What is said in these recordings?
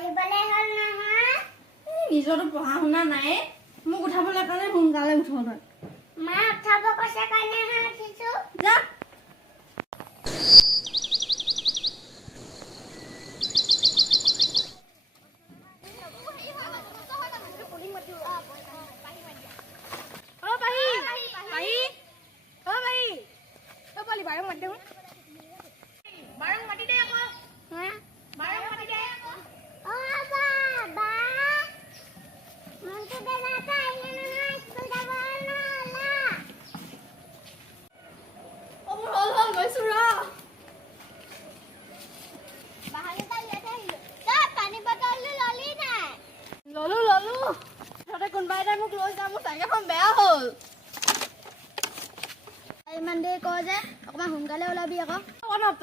পঢ়িবলৈ হ'ল নহয়। নিজৰতো পঢ়া শুনা নাই, মোক উঠাবলৈ কাৰণে সোনকালে উঠো তই। মা উঠাব কৈছে কাৰণেহে উঠিছো। যা। ইমান দেৰি কয় যে অকমান সোনকালে ওলাবি আকৌ।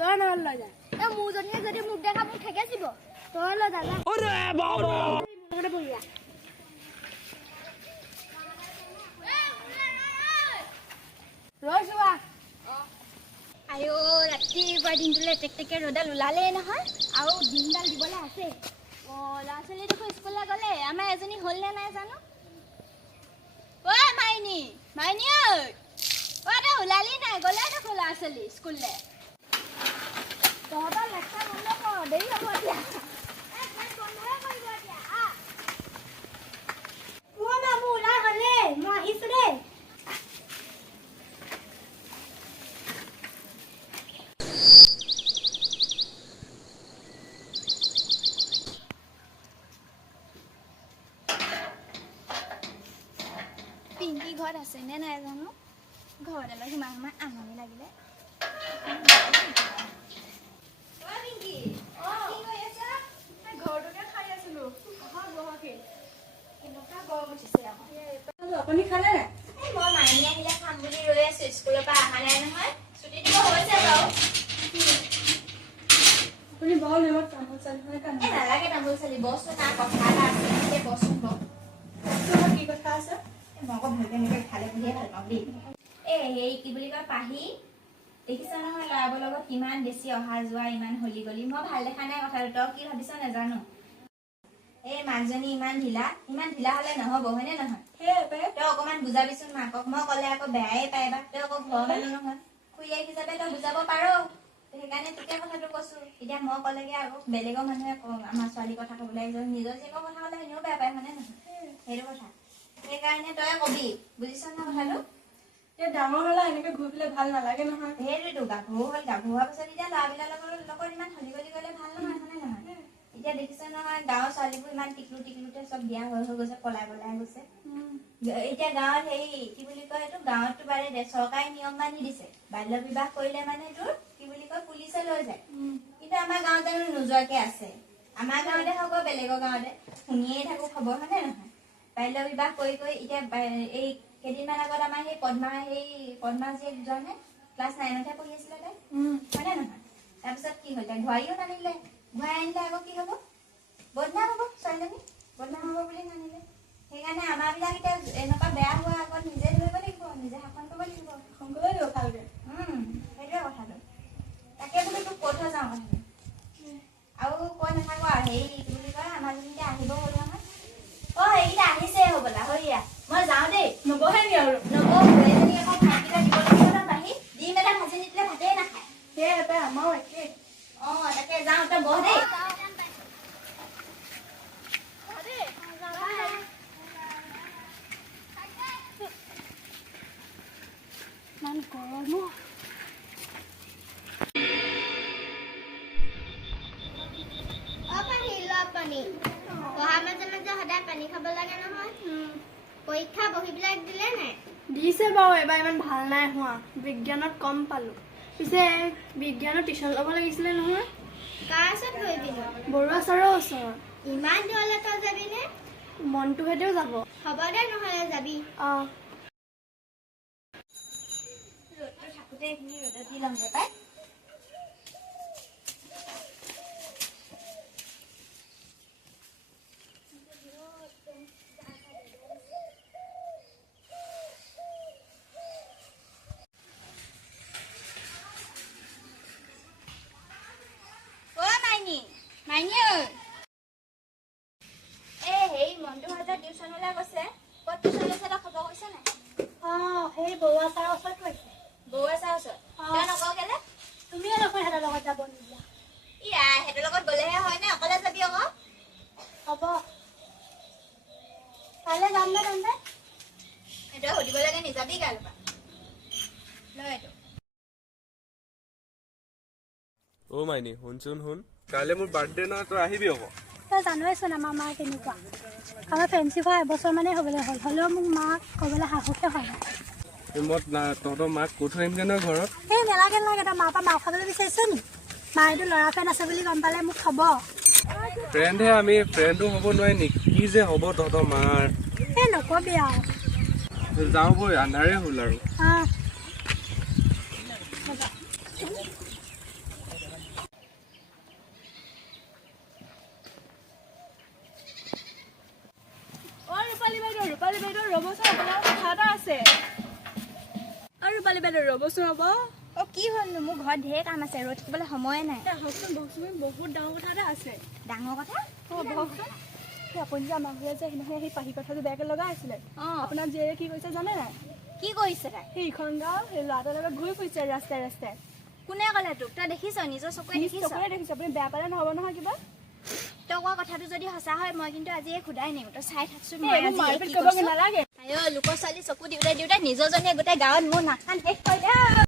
তই নহ'লে লৈ যা। মোৰজনীয়ে যদি মোক দেখা মোক ঠেকেচিব। তই লৈ যা। আইও ৰাতিপুৱা দিনটোলৈ টেকটেকে ৰ'দডাল ওলালেই নহয় আৰু দিনডাল দিবলৈ আছে। ল'ৰা ছোৱালী দেখোন স্কুললৈ গ'লে আমাৰ এজনী হ'ল নে নাই জানো। ঐ মাইনী মাইনী ঐ তই ওলালি নাই গ'লে দেখোন ল'ৰা ছোৱালী স্কুললৈ। তহঁতৰ লেকচাৰ বন্ধ কৰ দেৰি হ'ব এতিয়া। মই আহিছো দেই। পিংকি ঘৰত আছে নে নাই জানো। ঘৰলৈ সোমাই সোমাই আমনি লাগিলে। আপুনি খালে নাই? মই মাইনী আহিলে খাম বুলি ৰৈ আছো। স্কুলৰ পৰা অহা নাই নহয়। ছুটি দিব হৈছে বাৰু। আপুনি বহল নেমত তামোল চালি নালাগে তামোল চালি বচোন না কথা এটা আছে বচোন বাৰু। কি কথা আছে? মই আকৌ ভূতে এনেকে খালে বুলিয়ে ভাল পাওঁ দেই। হেৰি কি বুলি কয় পাহি দেখিছা নহয় ল'ৰাবোৰৰ লগত কিমান বেছি অহা যোৱা ইমান হলি গলি। মই ভাল দেখা নাই কথাটো। তই কি ভাবিছ নাজানো। এই মাকজনী ইমান ঢিলা হলে নহব হয়নে নহয়। তই অকমান বুজাবিচোন মাকক। মই কলে আকৌ বেয়াই পাই বা তই আকৌ ঘৰৰ মানুহ নহয়। খুৰীয়েক হিচাপে তই বুজাব পাৰ। সেইকাৰণে তোকে কথাটো কৈছো। এতিয়া মই কলেগে আকৌ বেলেগৰ মানুহে আমাৰ ছোৱালীৰ কথা কবলৈ নিজৰ জীয়েকৰ কথা কলে এনেও বেয়া পায় হয়নে নহয়। সেইটো কথা সেইকাৰণে তই কবি বুজিছ না কথাটো। ডাঙৰ হলে এনেকে ঘূৰি পেলাই ভাল নালাগে নহয়। সেইটোতো গাভৰু হ'ল গাভৰু হোৱাৰ পিছত এতিয়া ল'ৰাবিলাকৰ লগত ইমান হলি গলি গলে ভাল নহয় হয়নে নহয়। এতিয়া দেখিছে নহয় গাঁৱৰ ছোৱালীবোৰ ইমান টিকলুতে চব বিয়া হৈ গৈছে পলাই গৈছে। এতিয়া গাঁৱত হেৰি কি বুলি কয় এইটো গাঁৱততো বাৰে চৰকাৰে নিয়ম বান্ধি দিছে। বাল্য বিবাহ কৰিলে মানে তোৰ কি বুলি কয় পুলিচে লৈ যায়। কিন্তু আমাৰ গাঁৱত জানো নোযোৱাকে আছে। আমাৰ গাঁৱতে হওক বেলেগৰ গাঁৱতে শুনিয়ে থাকো খবৰ হয়নে নহয়। বাল্য বিবাহ কৰি এতিয়া এই কেইদিনমান আগত আমাৰ সেই পদ্মা জীয়েক দুজনে ক্লাছ 9তে পঢ়ি আছিলে তাই হয়নে নহয়। তাৰপিছত কি হ'ল তাই ঘূৰাইও নানিলে। ঘূৰাই আনিলে আকৌ কি হব বদনাম হব। ছোৱালীজনী বদনাম হব বুলি নানিলে। সেইকাৰণে আমাৰ বিলাক এতিয়া এনেকুৱা বেয়া হোৱা আগত নিজে ধৰিব লাগিব নিজে শাসন কৰিব লাগিব। ভালকে সেইটোৱে কথাটো। তাকে বোলো তোক কৈ থৈ যাওঁ কথাটো আৰু কৈ নাথাকো আৰু হেৰি কি বুলি কয় আমাৰ যেনেকে আহিব হ'ল নহয়। এইকেইটা আহিছে হবলা হইয়া মই যাওঁ দেই। নবহে নি আৰু এজনী আকৌ ভাতকেইটা দিব লাগিব বাঢ়ি ডিম এটা ভাজি নিদিলে ভাতেই নাখায়। সেই আমাৰো একে। তাকে যাওঁ তই বহ দেই। ইমান গৰমো। পানী পঢ়া মাজে মাজে সদায় পানী খাব লাগে নহয়। পৰীক্ষা বহীবিলাক দিলে নাই? দিছে বাৰু এবাৰ ইমান ভাল নাই হোৱা। বিজ্ঞানত কম পালো। পিছে বিজ্ঞানৰ টিউচন ল'ব লাগিছিলে নহয়। কাৰ ওচৰত কৰিবি বৰুৱা ছাৰৰ ওচৰত। ইমান দূৰলৈ তই যাবি নে? মনটোহেঁতেও যাব। হ'ব দে নহলে যাবি। ৰ'দটো থাকোতে এইখিনি ৰ'দত দি লওঁগে পাই। মাইনী ঐ মাইনী শুনচোন শুন কাইলৈ মোৰ বাৰ্থডে নহয় তই আহিবি আকৌ তই জানোৱেচোন আমাৰ মা কেনেকুৱা আমাৰ ফ্ৰেণ্ডশ্বিপ হোৱা এবছৰ মানেই হ'বলৈ হ'ল হ'লেও মোক মাক ক'বলৈ সাহসে হয় মই তহঁতৰ মাক কৈ থৈ আহিমগৈ নহয় ঘৰত এই নেলাগে নালাগে তই মাৰ পৰা মাৰ খাবলৈ বিচাৰিছ নি মায়েতো ল'ৰা ফ্ৰেণ্ড আছে বুলি গম পালে মোক থ'ব ফ্ৰেণ্ডহে আমি ফ্ৰেণ্ডো হ'ব নোৱাৰি নেকি কি যে হ'ব তহঁতৰ মাৰ এই নকবি আৰু যাওঁ বৈ আন্ধাৰে হ'ল আৰু ৰূপালী বাইদেউ ৰ'বচোন আপোনাৰ কথা এটা আছে ৰূপালী বাইদেউ ৰ'বচোন ৰ'ব অ কি হ'লনো মোৰ ঘৰত ঢেৰ কাম আছে ৰৈ থাকিবলৈ সময়ে নাই হকচোন বহুত ডাঙৰ কথা এটা আছে ডাঙৰ কথা বহকচোন আপুনি যে আমাৰ ঘৰত যে সেইদিনাখন সেই পাহি কথাটো বেয়াকৈ লগাই আছিলে আপোনাৰ জীয়েৰে কি কৰিছে জানে নাই কি কৰিছে তাই সেইখন গাঁও সেই ল'ৰাটোৰ লগত ঘূৰি ফুৰিছে ৰাস্তাই ৰাস্তাই কোনে ক'লে তোক তই দেখিছ নিজৰ চকুৰে দেখিছ দেখিছে আপুনি বেয়া পালে নহ'ব নহয় কিবা তই কোৱা কথাটো যদি সঁচা হয় মই কিন্তু আজি সোধাই নিম তই চাই থাকচোন মাৰপিট কৰিব নালাগে লোকৰ ছোৱালী চকু দিওঁতে নিজৰজনীয়ে গোটেই গাঁৱত মোৰ নাখান শেষ কৰি দে